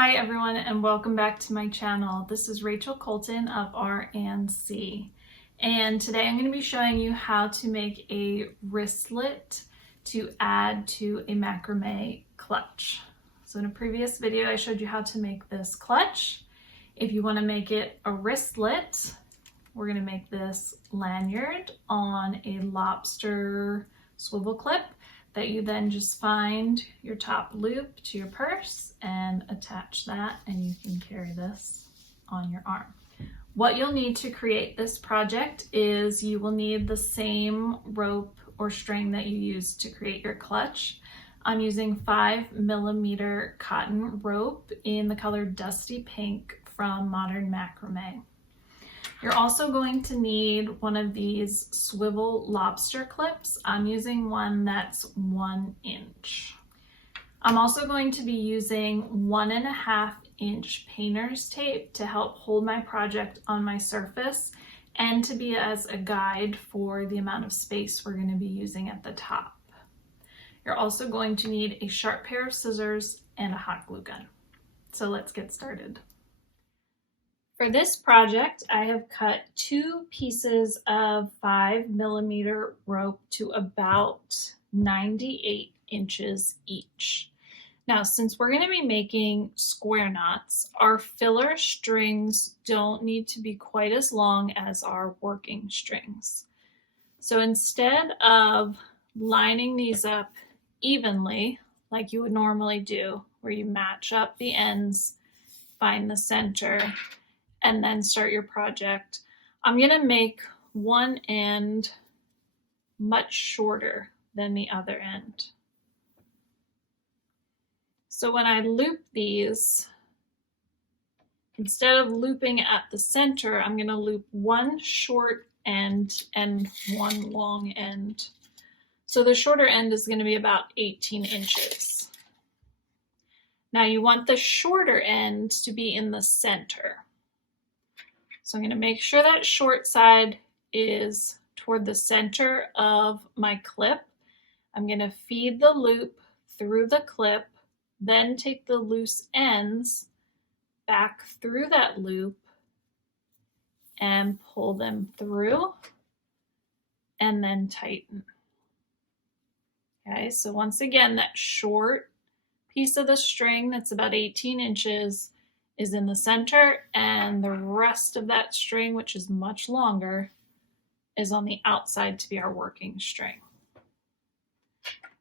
Hi everyone and welcome back to my channel. This is Rachel Colton of R&C, and today I'm going to be showing you how to make a wristlet to add to a macrame clutch. So in a previous video I showed you how to make this clutch. If you want to make it a wristlet, we're going to make this lanyard on a lobster swivel clip that you then just find your top loop to your purse and attach that, and you can carry this on your arm. What you'll need to create this project is you will need the same rope or string that you use to create your clutch. I'm using 5mm cotton rope in the color Dusty Pink from Modern Macrame. You're also going to need one of these swivel lobster clips. I'm using one that's 1 inch. I'm also going to be using 1.5 inch painter's tape to help hold my project on my surface and to be as a guide for the amount of space we're going to be using at the top. You're also going to need a sharp pair of scissors and a hot glue gun. So let's get started. For this project, I have cut 2 pieces of 5mm rope to about 98 inches each. Now, since we're going to be making square knots, our filler strings don't need to be quite as long as our working strings. So instead of lining these up evenly, like you would normally do, where you match up the ends, find the center, and then start your project, I'm going to make one end much shorter than the other end. So when I loop these, instead of looping at the center, I'm going to loop one short end and one long end. So the shorter end is going to be about 18 inches. Now you want the shorter end to be in the center. So I'm going to make sure that short side is toward the center of my clip. I'm going to feed the loop through the clip, then take the loose ends back through that loop and pull them through and then tighten. Okay, so once again, that short piece of the string that's about 18 inches is in the center, and the rest of that string, which is much longer, is on the outside to be our working string.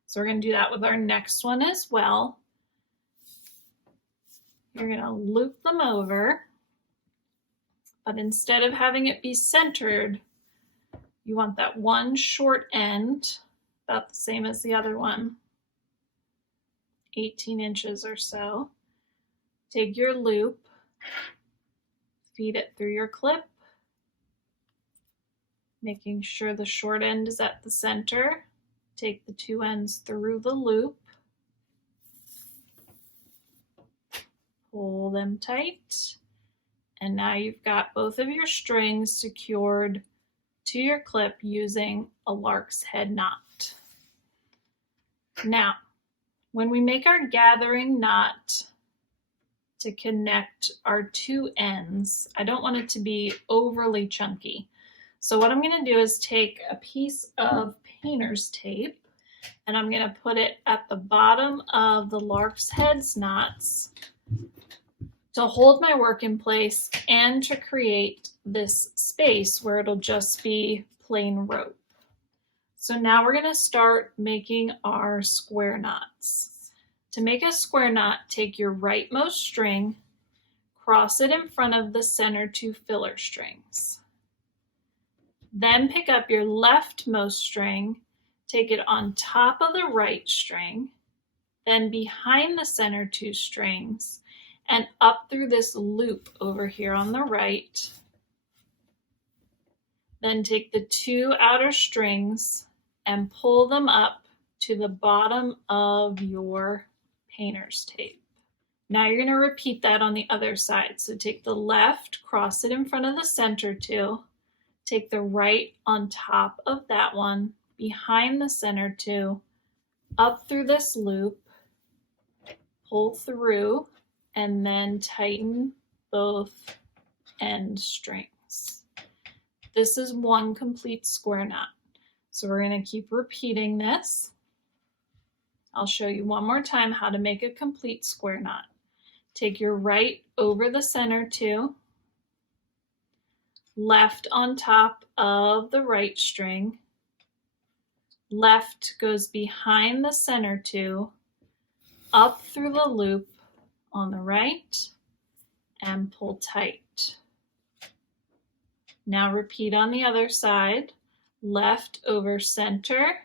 So we're going to do that with our next one as well. You're going to loop them over, but instead of having it be centered, you want that one short end, about the same as the other one, 18 inches or so. Take your loop, feed it through your clip, making sure the short end is at the center. Take the 2 ends through the loop, pull them tight, and now you've got both of your strings secured to your clip using a lark's head knot. Now, when we make our gathering knot to connect our 2 ends, I don't want it to be overly chunky. So what I'm going to do is take a piece of painter's tape and I'm going to put it at the bottom of the lark's heads knots to hold my work in place and to create this space where it'll just be plain rope. So now we're going to start making our square knots. To make a square knot, take your rightmost string, cross it in front of the center 2 filler strings. Then pick up your leftmost string, take it on top of the right string, then behind the center 2 strings, and up through this loop over here on the right. Then take the 2 outer strings and pull them up to the bottom of your painter's tape. Now you're going to repeat that on the other side. So take the left, cross it in front of the center 2, take the right on top of that one, behind the center 2, up through this loop, pull through, and then tighten both end strings. This is one complete square knot. So we're going to keep repeating this. I'll show you one more time how to make a complete square knot. Take your right over the center two, left on top of the right string, left goes behind the center two, up through the loop on the right, and pull tight. Now repeat on the other side, left over center,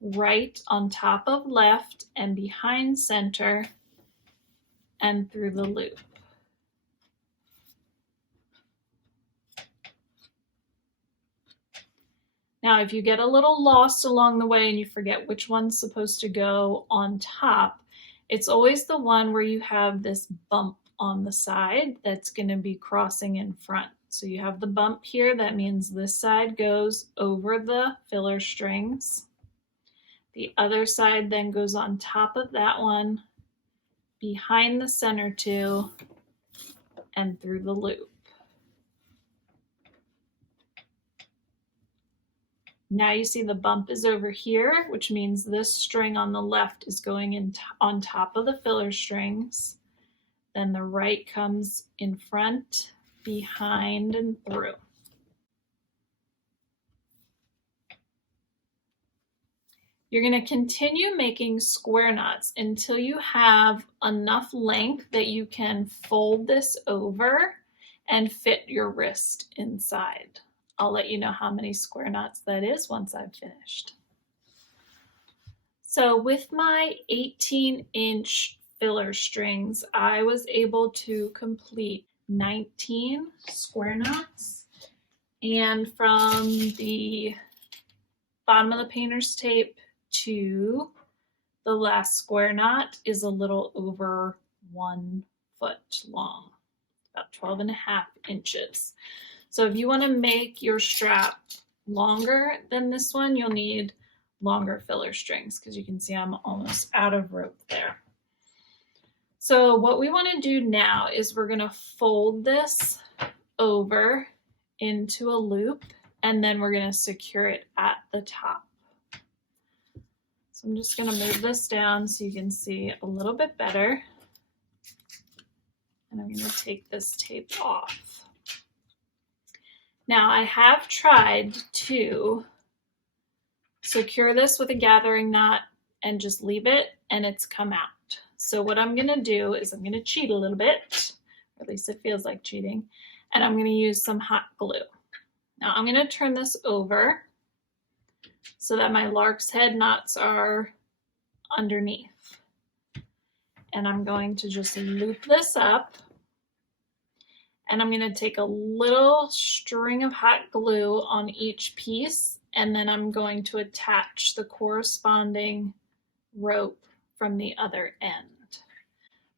right on top of left and behind center, and through the loop. Now, if you get a little lost along the way and you forget which one's supposed to go on top, it's always the one where you have this bump on the side that's going to be crossing in front. So you have the bump here, that means this side goes over the filler strings. The other side then goes on top of that one, behind the center two, and through the loop. Now you see the bump is over here, which means this string on the left is going in on top of the filler strings. Then the right comes in front, behind, and through. You're going to continue making square knots until you have enough length that you can fold this over and fit your wrist inside. I'll let you know how many square knots that is once I've finished. So with my 18-inch filler strings, I was able to complete 19 square knots. And from the bottom of the painter's tape to the last square knot is a little over 1 foot long, about 12.5 inches. So if you want to make your strap longer than this one, you'll need longer filler strings, because you can see I'm almost out of rope there. So what we want to do now is we're going to fold this over into a loop, and then we're going to secure it at the top. So I'm just going to move this down so you can see a little bit better. And I'm going to take this tape off. Now I have tried to secure this with a gathering knot and just leave it, and it's come out. So what I'm going to do is I'm going to cheat a little bit, or at least it feels like cheating, and I'm going to use some hot glue. Now I'm going to turn this over so that my lark's head knots are underneath. And I'm going to just loop this up. And I'm going to take a little string of hot glue on each piece, and then I'm going to attach the corresponding rope from the other end.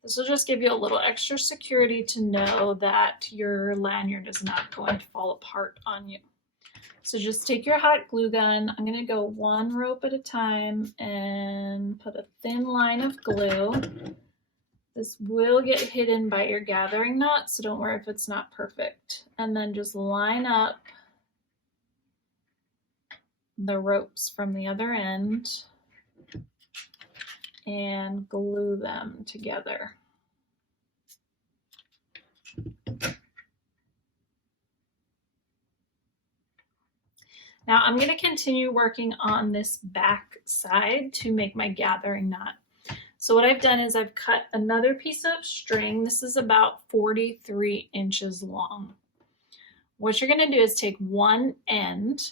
This will just give you a little extra security to know that your lanyard is not going to fall apart on you. So just take your hot glue gun. I'm going to go one rope at a time and put a thin line of glue. This will get hidden by your gathering knot, so don't worry if it's not perfect. And then just line up the ropes from the other end and glue them together. Now I'm going to continue working on this back side to make my gathering knot. So what I've done is I've cut another piece of string. This is about 43 inches long. What you're going to do is take one end.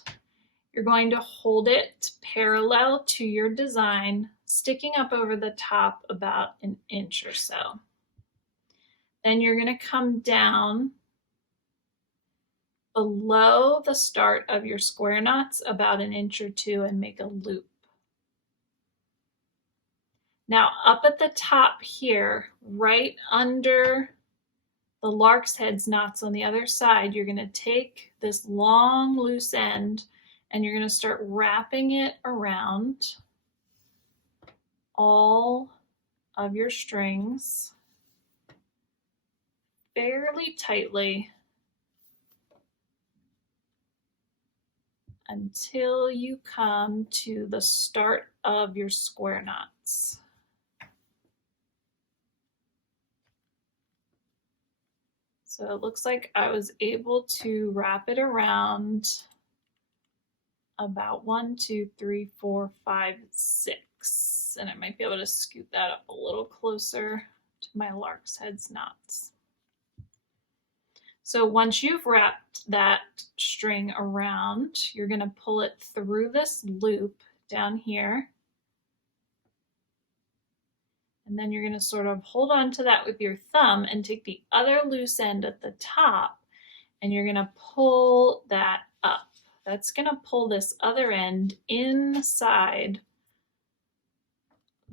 You're going to hold it parallel to your design, sticking up over the top about an inch or so. Then you're going to come down below the start of your square knots about an inch or two and make a loop. Now up at the top here, right under the lark's head's knots on the other side, you're going to take this long loose end and you're going to start wrapping it around all of your strings. fairly tightly until you come to the start of your square knots. So it looks like I was able to wrap it around about 1, 2, 3, 4, 5, 6. And I might be able to scoot that up a little closer to my lark's heads knots. So once you've wrapped that string around, you're going to pull it through this loop down here. And then you're going to sort of hold on to that with your thumb and take the other loose end at the top, and you're going to pull that up. That's going to pull this other end inside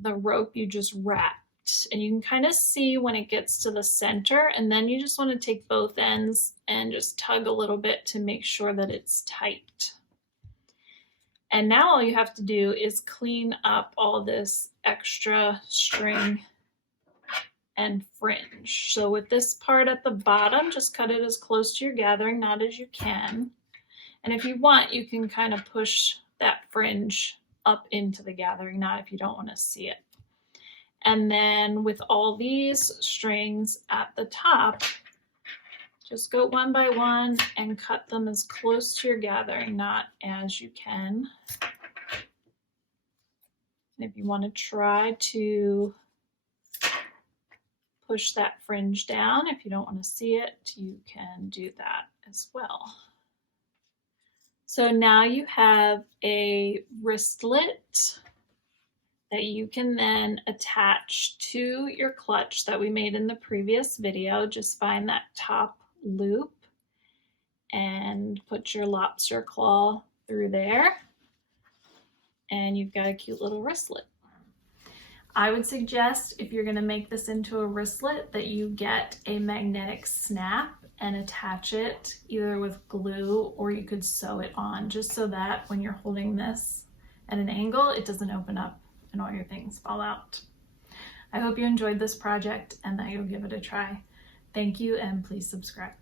the rope you just wrapped. And you can kind of see when it gets to the center, and then you just want to take both ends and just tug a little bit to make sure that it's tight. And now all you have to do is clean up all this extra string and fringe. So with this part at the bottom, just cut it as close to your gathering knot as you can. And if you want, you can kind of push that fringe up into the gathering knot if you don't want to see it. And then with all these strings at the top, just go one by one and cut them as close to your gathering knot as you can. And if you want to try to push that fringe down, if you don't want to see it, you can do that as well. So now you have a wristlet that you can then attach to your clutch that we made in the previous video. Just find that top loop and put your lobster claw through there, and you've got a cute little wristlet. I would suggest, if you're going to make this into a wristlet, that you get a magnetic snap and attach it either with glue, or you could sew it on, just so that when you're holding this at an angle, it doesn't open up and all your things fall out. I hope you enjoyed this project and that you'll give it a try. Thank you, and please subscribe.